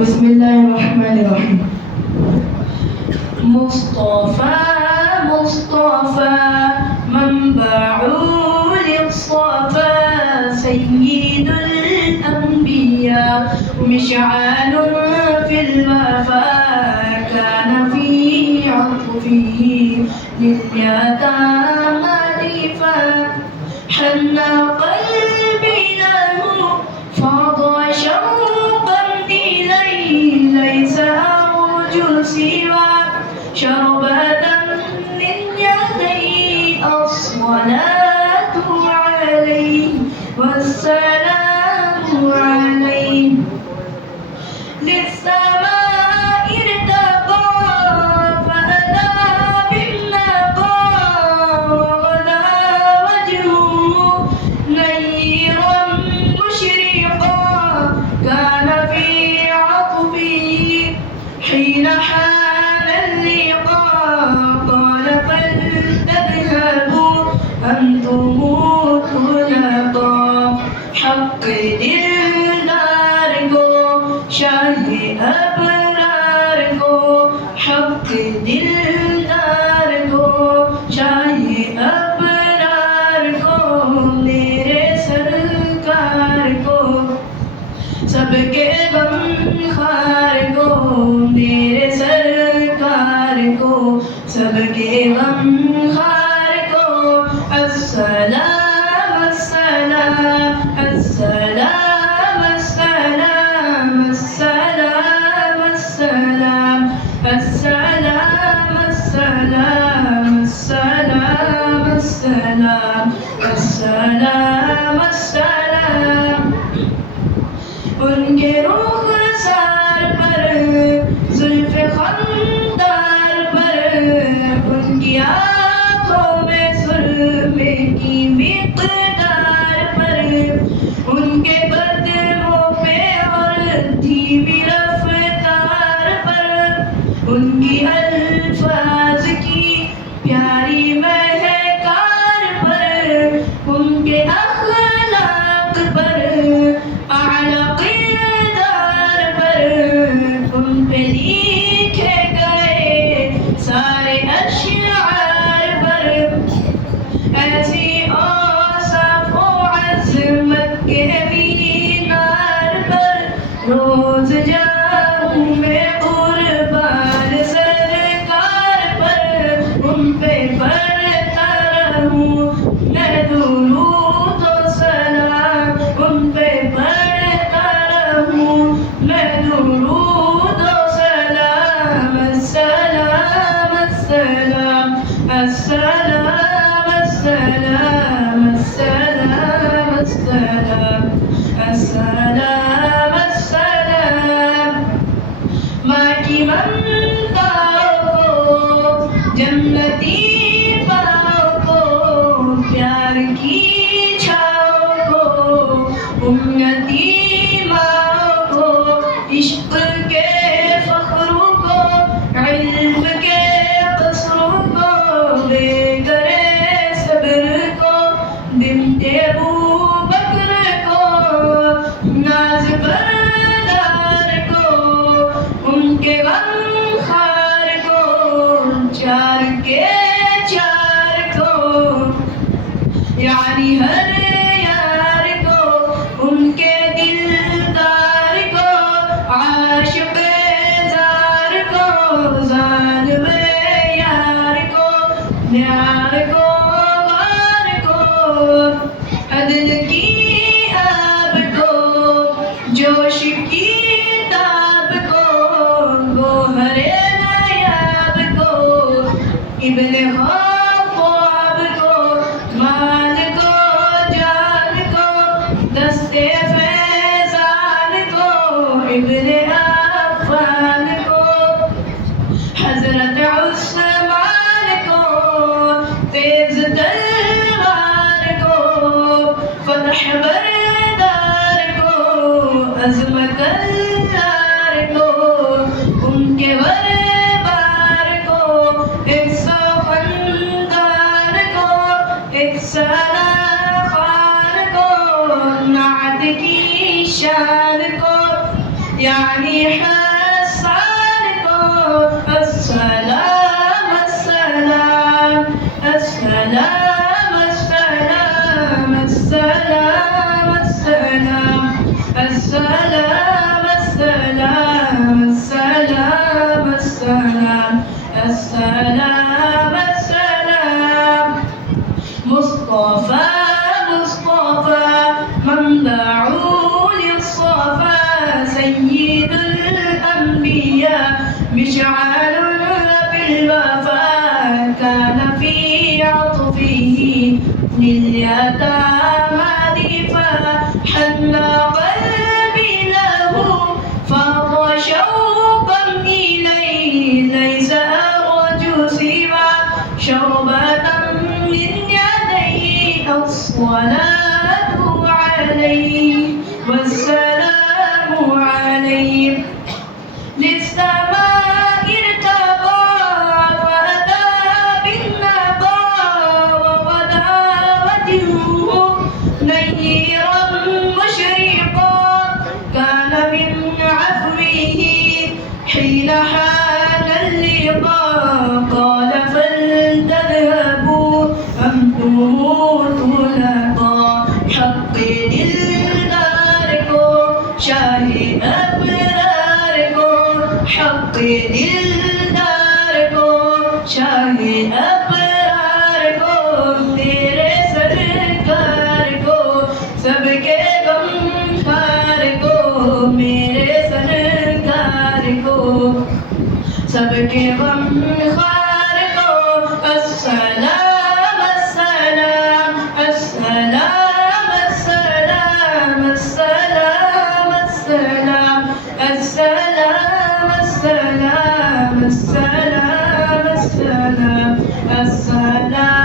बिस्मिल्लाहिर्रहमानिर्रहीम। मुस्तफ़ा मुस्तफ़ा मंबउल इस्तिफ़ा सय्यिदुल अंबिया मिशअलुन फिल वफ़ा कान फी अत्फ़िही लिल्यतामा रिफ़ा हन्ना क़ल्बी लहू फ़ाज़ शौक़न इलैहि लैसा अर्जू सिवा शरबतन मिन यदैहि अस्सलातु अलैहि वस्सलामु अलैहि लिस्समाइ इर्तक़ा फ़अदा बिन्नक़ा वग़दा वजहुहु नय्यिरन मुशरिक़ा कान फी अत्फ़िही حين حان اللقاء قال فلتذهبوا أنتم الطلقاء حق दिलदार को शाहे अबरार को हक दिलदार को शाहे अबरार को मेरे सरकार को सबके गमखार को मेरे सरकार को सबके गमखार को अस्सलाम अस्सलाम अस्सलाम अस्सलाम अस्सलाम अस्सलाम अस्सलाम अस्सलाम अस्सलाम अस्सलाम अस्सलाम अस्सलाम उनके रुख़सार पर ज़ुल्फ़े ख़ंदार पर उनकी आँखों में सुरमे की मिक़दार पर उनके बदनों पे और धीमी रफ़्तार पर उनकी अल्फ़ाज़ की प्यारी महकार पर उनके अख़लाक़ पर आला किरदार पर उन पे लिखे गए सारे अश्आर पर ऐसी औसाफ़ व अज़मत के मीनार पर रोज़ जाऊं मैं कुर्बान सरकार पर उन पे पढ़ता रहूं मैं दुरूद व सलाम उन पे पढ़ता रहूं मैं दुरूद व सलाम अस्सलाम अस्सलाम अस्सलाम अस्सलाम अस्सलाम अस्सलाम अस्सलाम अस्सलाम माँ की ममताओं को जन्नती पाँव को प्यार की छाँव को उम्मती माँ को इश्क़ के फ़ख्र को इल्म के क़स्र को बेगरे सब्र को बिन्ते अबू बकर को नाज़ बरदार को उनके गमखार को चार के चार को यानी हर यार को उनके दिलदार को आशिक़ ज़ार को ज़ालिम यार को न्यार को वार को अदल की आब को जोश की ताब को गोहरे नायाब को इब्न ख़त्ताब को माल को जान को दस्ते फैज़ान को इब्न अफ़्फ़ान को हज़रत उस्मान को तेज़ तलवार को फ़तह बरदार को अज़मत अल्लार को उनके दरबार को एक सौ ख़ंदार को एक सना खान को नात की शान को यानी हसन को अस्सलाम अस्सलाम अस्सलाम अस्सलाम अस्सलाम अस्सलाम अस्सलाम अस्सलाम अस्सलाम अस्सलाम अस्सलाम अस्सलाम मुस्तफा मुस्तफा मंबऊ लिलصفا سيد الأنبياء مشعل في الوفاء كان في عطفه لليتامى ضيفا حن قلبي له فاض شوقا إليه ليس أرجو سوى شربة من يديه الصلاة عليه والسلام عليه للسماء ارتقى فأتى بالنقى وغدا وجهه نيرا مشرقا كان من عفوه حين حان اللقاء قال فلتذهبوا أنتم طلقا حق दिलदार को शाही अबरार को हक दिलदार को शाही अबरार को तेरे सरकार को सबके गमखार को मेरे सरकार को सबके गमखार को अस्सलाम अस्सलाम अस्सलाम अस्सलाम अस्सलाम अस्सलाम अस्सलाम अस्सलाम अस्सलाम अस्सलाम अस्सलाम